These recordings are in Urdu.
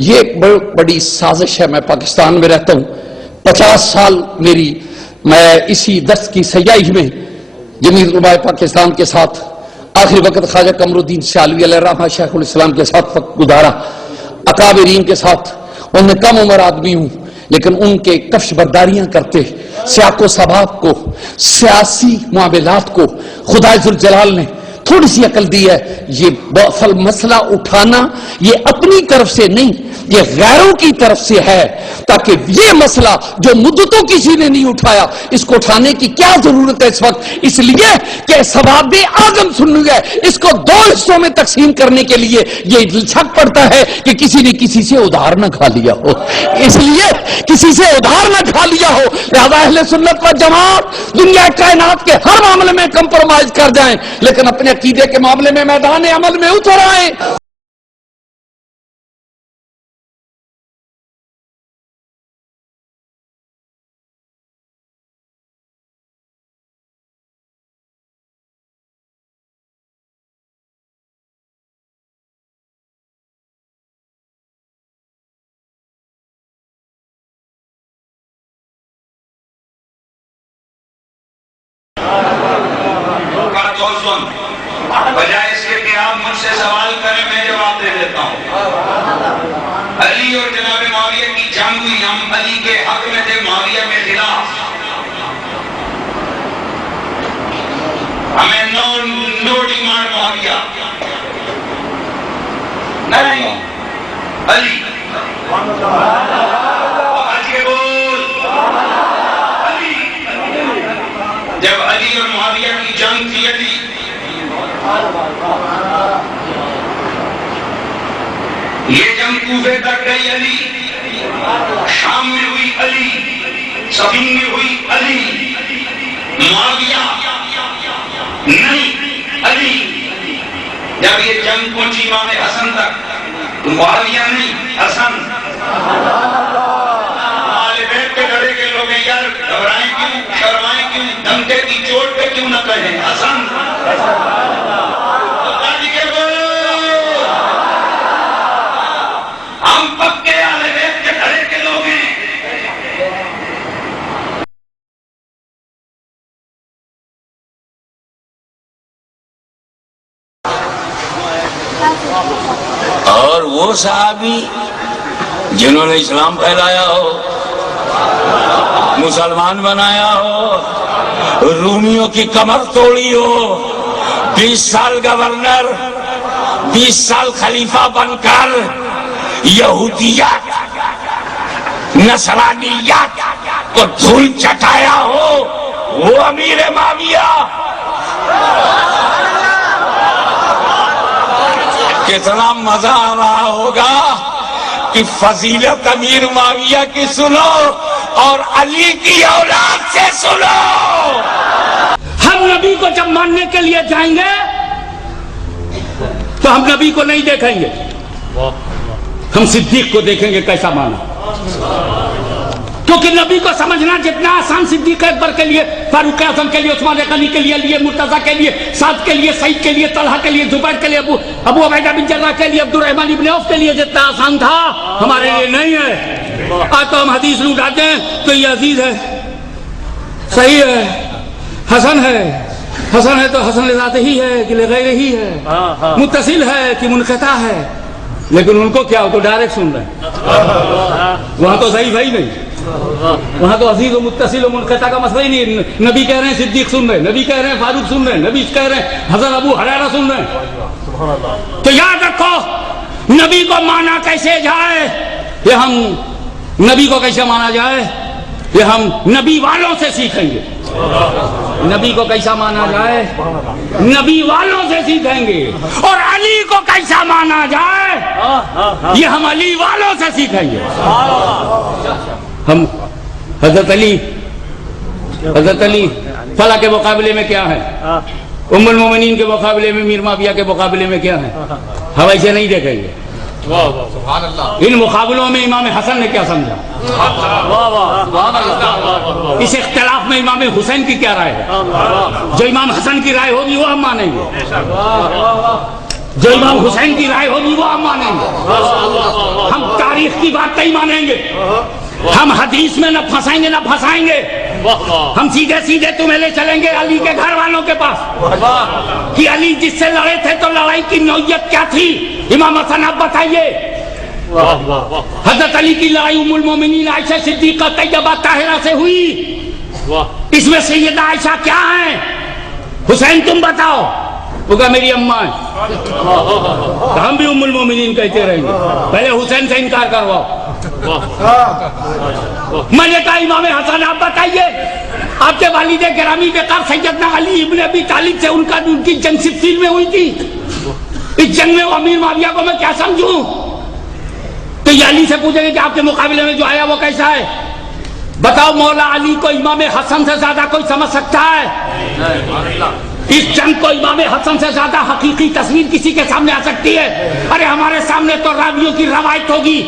یہ بڑی سازش ہے. میں پاکستان میں رہتا ہوں 50 سال میں اسی دست کی سیاہی میں جمعیت علماء پاکستان کے ساتھ آخری وقت خواجہ قمر الدین سیالوی علیہ الرحمہ شیخ الاسلام کے ساتھ وقت گزارا. اکابرین کے ساتھ ان میں کم عمر آدمی ہوں، لیکن ان کے کفش برداریاں کرتے سیاق و سباق کو، سیاسی معاملات کو خدا ذوالجلال نے تھوڑی سی عقل دی ہے. یہ مسئلہ اٹھانا یہ اپنی طرف سے نہیں، یہ غیروں کی طرف سے ہے، تاکہ یہ مسئلہ جو مدتوں کسی نے نہیں اٹھایا اس کو اٹھانے کی کیا ضرورت ہے اس وقت؟ اس لیے کہ ثواب اعظم سننی ہے، اس کو 2 حصوں میں تقسیم کرنے کے لیے یہ شک پڑتا ہے کہ کسی نے کسی سے ادھار نہ کھا لیا ہو، اس لیے کسی سے ادھار نہ کھا لیا ہو. لہذا اہل سنت و جماعت دنیا کائنات کے ہر معاملے میں کمپرومائز کر جائیں، لیکن اپنے عقیدے کے معاملے میں میدان عمل میں اتر آئیں. بجائے اس کے کہ آپ مجھ سے سوال کریں میں جواب دے دیتا ہوں. علی اور جناب معاویہ کی جنگ ہوئی، ہم علی کے حق میں تھے، معاویہ میں خلاف. ہمیں نو ڈیمانڈ معاویہ نہیں علی. آج کے بول علی. جب علی اور معاویہ کی جنگ تھی، علی یہ جنگ کوفے تک گئی، علی شام میں ہوئی، علی صفین میں ہوئی، علی معاویہ نہیں، علی. جب یہ جنگ پہنچی امام حسن تک تو معاویہ نہیں، حسن. آل بیت کے لڑے کے لوگ ہیں، یار گھبرائیں کیوں، شرمائیں کیوں، دھمکے کی چوٹ پہ کیوں نہ کہیں حسن. ہم پکے آل بیت کے لڑے کے لوگ ہیں. اور وہ صحابی جنہوں نے اسلام پھیلایا ہو، مسلمان بنایا ہو، رومیوں کی کمر توڑی ہو، 20 سال گورنر، 20 سال خلیفہ بن کر یہودیات نصرانیات کو دھول چٹایا ہو، وہ امیر معاویہ. کتنا مزہ آ رہا ہوگا کہ فضیلت امیر معاویہ کی سنو اور علی کی اولاد سے سنو. ہم نبی کو جب ماننے کے لیے جائیں گے تو ہم نبی کو نہیں دیکھیں گے، ہم صدیق کو دیکھیں گے کیسا مانا. کیونکہ نبی کو سمجھنا جتنا آسان صدیق اکبر کے لیے، فاروق اعظم کے لیے، عثمان غنی کے لیے، مرتضیٰ کے لیے، سعد کے لیے، سعید کے لیے، طلحہ کے لیے، زبیر کے لیے، ابو عبیدہ بن جراح کے لیے، عبد الرحمن بن عوف کے لیے جتنا آسان تھا ہمارے لیے نہیں ہے. آج تو ہم حدیث لوٹ آتے ہیں تو یہ عزیز ہے، صحیح ہے، حسن ہے تو حسن لذات ہی ہے کہ لغیر ہی ہے، متصل ہے کہ منقطع ہے. لیکن ان کو کیا ہو تو ڈائریکٹ سن رہے ہیں، وہاں تو صحیح نہیں، وہاں تو عزیز و متصل و منقطع کا مسئلہ ہی نہیں. نبی کہہ رہے ہیں صدیق سن رہے ہیں، نبی کہہ رہے ہیں فاروق سن رہے ہیں، نبی کہہ رہے ہیں حضرت ابو ہریرہ سن رہے ہیں. تو یاد رکھو نبی کو مانا کیسے جائے، یہ ہم نبی کو کیسے مانا جائے یہ ہم نبی والوں سے سیکھیں گے. نبی کو کیسا مانا جائے نبی والوں سے سیکھیں گے، اور علی کو کیسا مانا جائے یہ ہم علی والوں سے سیکھیں گے. ہم حضرت علی فلاں کے مقابلے میں کیا ہے، ام المومنین کے مقابلے میں، میر معاویہ کے مقابلے میں کیا ہے، ہم ایسے نہیں دیکھیں گے. ان مقابلوں میں امام حسن نے کیا سمجھا، اس اختلاف میں امام حسین کی کیا رائے ہے، جو امام حسن کی رائے ہوگی وہ ہم مانیں گے. جو امام حسین کی رائے ہوگی وہ ہم مانیں گے. ہم تاریخ کی بات نہیں مانیں گے. ہم حدیث میں نہ پھنسائیں گے نہ پھنسائیں گے. ہم سیدھے سیدھے تمہیں لے چلیں گے علی کے گھر والوں کے پاس کہ علی جس سے لڑے تھے تو لڑائی کی نوعیت کیا تھی. امام حسن آپ بتائیے. حضرت علی کی لڑائی ام المومنین عائشہ صدیقہ طیبہ طاہرہ سے ہوئی. اس میں سیدہ عائشہ کیا ہیں؟ حسین تم بتاؤ. وہ کہا میری اماں ہے. تو ہم بھی ام المومنین کہتے رہیں گے. پہلے حسین سے انکار کرواؤ. میں نے کہا امام حسن آپ بتائیے آپ کے والد گرامی وقار سیدنا علی ابن ابی طالب سے ان کی جنگ صفین میں ہوئی تھی. اس جنگ میں امیر معاویہ کو میں کیا سمجھوں؟ تو یہ علی سے پوچھیں گے کہ آپ کے مقابلے میں جو آیا وہ کیسا ہے. بتاؤ مولا علی کو امام حسن سے زیادہ کوئی سمجھ سکتا ہے؟ اس جنگ کو امام حسن سے زیادہ حقیقی تصویر کسی کے سامنے آ سکتی ہے؟ ارے ہمارے سامنے تو راویوں کی روایت ہوگی.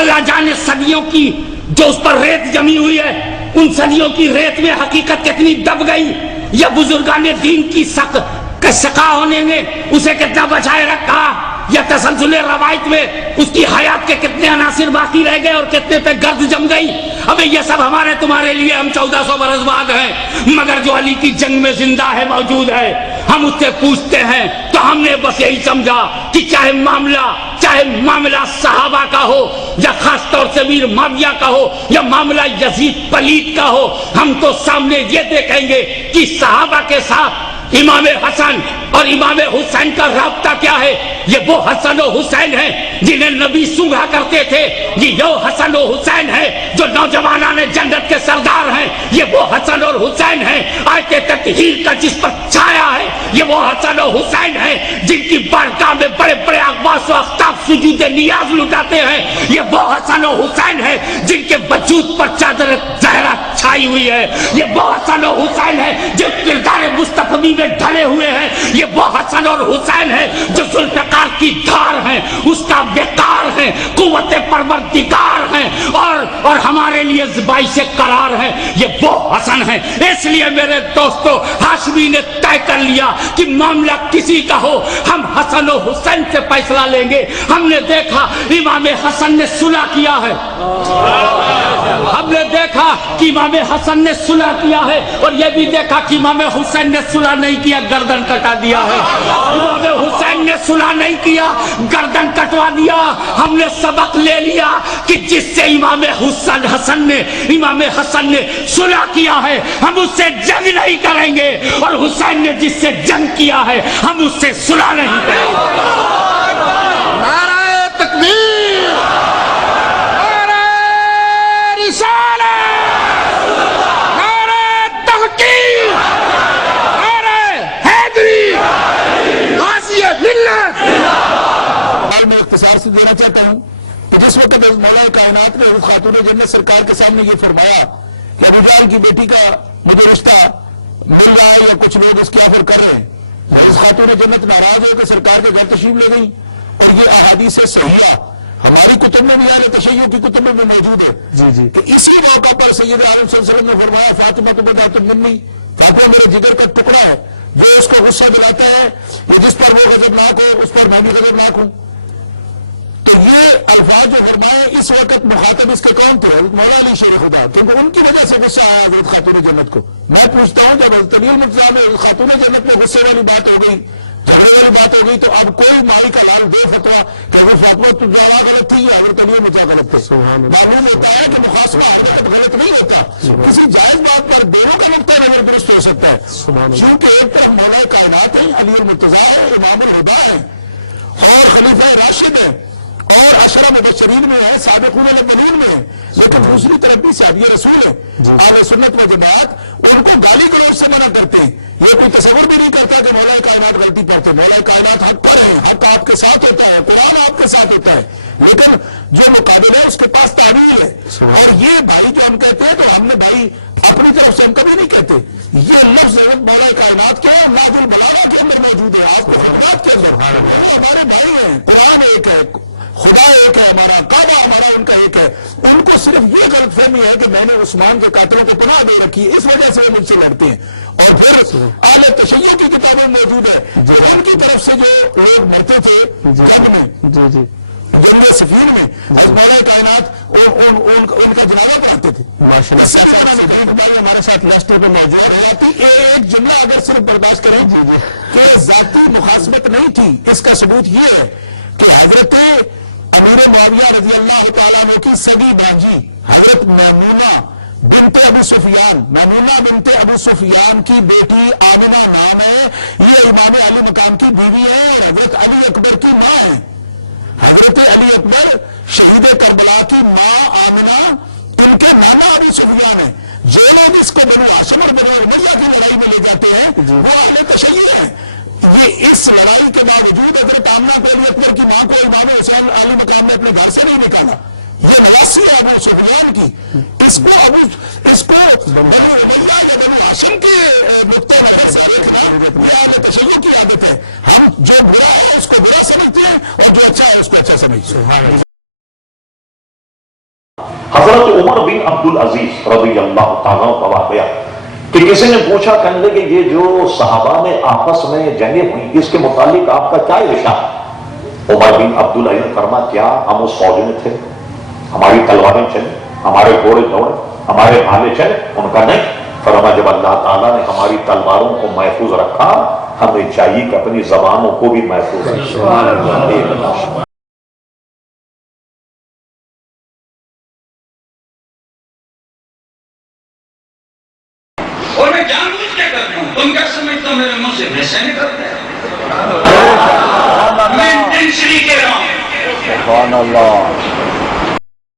اللہ جانے صدیوں کی جو اس پر ریت جمی ہوئی ہے, ان صدیوں کی ریت میں حقیقت کتنی دب گئی, یا بزرگان دین کی سقا ہونے نے اسے کتنا بچائے رکھا, یا تسلسل روایت میں اس کی حیات کے کتنے عناصر باقی رہ گئے اور کتنے پہ گرد جم گئی. ابھی یہ سب ہمارے تمہارے لیے, ہم 1400 برس بعد ہیں, مگر جو علی کی جنگ میں زندہ ہے, موجود ہے, ہم اس سے پوچھتے ہیں تو ہم نے بس یہی سمجھا کہ چاہے معاملہ صحابہ کا ہو, یا خاص طور سے امیر معاویہ کا ہو, یا معاملہ یزید پلید کا ہو, ہم تو سامنے یہ دیکھیں گے کہ صحابہ کے ساتھ امام حسن اور امام حسین کا رابطہ کیا ہے. یہ وہ حسن و حسین ہیں جنہیں نبی سونگا کرتے تھے. یہ وہ حسن و حسین ہیں جو نوجوانان جنت کے سردار ہیں. یہ وہ حسن اور حسین ہیں آیت تطہیر کا جس پر چھایا ہے. یہ وہ حسن و حسین ہیں جن کی بارگاہ میں بڑے بڑے اقواس و اختاف سجود نیاز لٹاتے ہیں. یہ وہ حسن و حسین ہیں جن کے وجود پر چادر زہرا چھائی ہوئی ہے. یہ وہ حسن و حسین ہیں جو کردار مصطفی میں ڈھلے ہوئے ہیں. یہ وہ حسن اور حسین ہیں جو ذوالفقار کی دھار ہیں, اس کا وقار ہیں, قوت پروردگار ہیں, اور ہمارے لیے باعث قرار ہیں. یہ وہ حسن ہیں. اس لیے میرے دوستو, ہاشمی نے طے کر لیا کہ معاملہ کسی کا ہو, ہم حسن و حسین سے فیصلہ لیں گے. ہم نے دیکھا امام حسن نے صلح کیا ہے, ہم نے دیکھا کہ امام حسن نے صلح کیا ہے, اور یہ بھی دیکھا کہ امام حسین نے صلح نہیں کیا, گردن کٹا دیا ہے. امام حسین نے صلح نہیں کیا, گردن کٹوا دیا. ہم نے سبق لے لیا کہ جس سے امام حسن نے صلح کیا ہے, ہم اس سے جنگ نہیں کریں گے, اور حسین نے جس سے جنگ کیا ہے ہم اس سے صلح نہیں کریں گے. نعرہ تکبیر, نعرہ رسالت, نعرہ تحقیق, میں اختصار سے دینا چاہتا ہوں کہ جس وقت حضرت مولا کائنات نے حضرت خاتون جنت سرکار کے سامنے یہ فرمایا کہ ابو جہل کی بیٹی کا مجھے رشتہ مل رہا ہے یا کچھ لوگ اس کی آفر کر رہے ہیں, حضرت خاتون جنت ناراض ہو کے سرکار کے گھر تشریف لے گئیں. اور یہ احادیث صحیحہ ہماری کتب میں بھی, اہل تشیع کی کتب میں بھی موجود ہے کہ اسی موقع پر سید عالم صلی اللہ علیہ وسلم نے فرمایا فاطمہ تو بضعۃ منی, فاطمہ میرے جگر کا ٹکڑا ہے, جو اس کو غصہ دلاتا ہے یا جس پر وہ غضبناک ہو اس پر میں بھی غضبناک ہوں. تو یہ الفاظ جو فرمائے اس وقت مخاطب اس کے کون تھے؟ حضرت مولا علی شیر خدا, کیونکہ ان کی وجہ سے غصہ آیا حضرت خاتون جنت کو. میں پوچھتا ہوں جب حضرت علی المرتضیٰ میں خاتون جنت میں غصے والی بات ہو گئی, جھگڑے والی بات ہو گئی, تو اب کوئی مائی کا لال دے فتوا کہ حضرت فاطمہ تجارہ غلط تھی یا حضرت علی المرتضیٰ غلط تھے. معلوم ہوتا ہے کہ مخاصمہ ہر وقت غلط نہیں ہوتا, کسی جائز بات پر دونوں کا نقطہ نظر درست ہو سکتا ہے. چونکہ ایک طرف مولا کائنات ہیں, علی المرتضیٰ ہے, امام الہدا ہیں اور خلیفہ راشد ہیں, اور عشرہ مبشرین میں ہے, سابقون الاولون میں ہیں, لیکن دوسری طرف بھی صحابہ رسول ہیں. اہل سنت و جماعت ان کو گالی گلوچ سے منع کرتے ہیں. یہ کوئی تصور بھی نہیں کرتا کہ مولا کائنات غلطی پر تھے. مولا کائنات حق پر ہیں, حق آپ کے ساتھ ہوتا ہے, قرآن آپ کے ساتھ ہوتا ہے, لیکن جو مقابل ہے اس کے پاس تعویل ہے. اور یہ بھائی جو ہم کہتے ہیں تو ہم نے بھائی اپنی طرف سے ہم کبھی نہیں کہتے, یہ لفظ حضرت مولا کائنات کے ہیں، ناج البلاغہ کے اندر موجود ہے، آپ کے خطبات کے اندر. وہ ہمارے بھائی ہیں، قرآن ایک ہے، خدا ایک ہے ہمارا، کعبہ ہمارا ان کا ایک ہے. ان کو صرف یہ غلط فہمی ہے کہ میں نے عثمان کے قاتلوں کو پناہ دے رکھی ہے، اس وجہ سے وہ مجھ سے لڑتے ہیں. اور پھر اہل تشیع کی کتابیں موجود ہے کہ ان کی طرف سے جو لوگ مرتے تھے جنگ میں، جنگ صفین میں، حضرت مولا کائنات ان کا جنازہ پڑھاتے تھے. ماشاءاللہ بھائی ہمارے ساتھ لیسٹر پہ موجود ہے. ذاتی ایک جملہ اگر صرف برداشت کریں کہ ذاتی مخاصمت نہیں تھی، اس کا ثبوت یہ ہے کہ حضرت امیر معاویہ رضی اللہ تعالیٰ عنہ کی سگی بھانجی حضرت میمونہ بنت ابو سفیان، میمونہ بنت ابو سفیان کی بیٹی آمنہ نام ہے، یہ امام علی مقام کی بیوی ہیں اور حضرت علی اکبر کی ماں ہیں. حضرت علی اکبر شہید کربلا کی ماں آمنہ ان کے نانا ابو سفیان ہیں. جو لوگ اس کو بنو ہاشم اور بنو امیہ کی لڑائی میں لے جاتے ہیں وہ اہل تشیع ہیں. یہ اس لڑائی کے باوجود حضرت آمنہ کو، علی اکبر کی ماں کو امام حسین علی مقام نے اپنے گھر سے نہیں نکالا. یہ نواسی ہے ابو سفیان کی. اس کو بنو امیہ یا بنو ہاشم کے نقطۂ نظر سے دیکھنا یہ اہل تشیع کی عادت ہے. ہم جو برا ہے اس کو برا سمجھتے ہیں اور جو اچھا ہے اس کو اچھا سمجھتے ہیں. حضرت عمر بن عبدالعزیز رضی اللہ تعالیٰ کا واقعہ کہ کسی نے پوچھا، کہنے لگے یہ جو صحابہ میں آپس میں جنگیں ہوئی اس کے متعلق آپ کا کیا ارشاد؟ عمر بن عبدالعزیز فرما، کیا ہم اس فوج میں تھے؟ ہماری تلواریں چلیں، ہمارے گھوڑے دوڑے، ہمارے بھالے چلے؟ ان کا نہیں. فرما جب اللہ تعالیٰ نے ہماری تلواروں کو محفوظ رکھا، ہمیں چاہیے کہ اپنی زبانوں کو بھی محفوظ رکھیں. اور میں جان بوجھ کے کرتا ہوں. تم کیا سمجھتا ہوں میرے منہ سے ویسے نہیں کرتے؟ میں انٹینشنلی کہہ رہا ہوں. سبحان اللہ.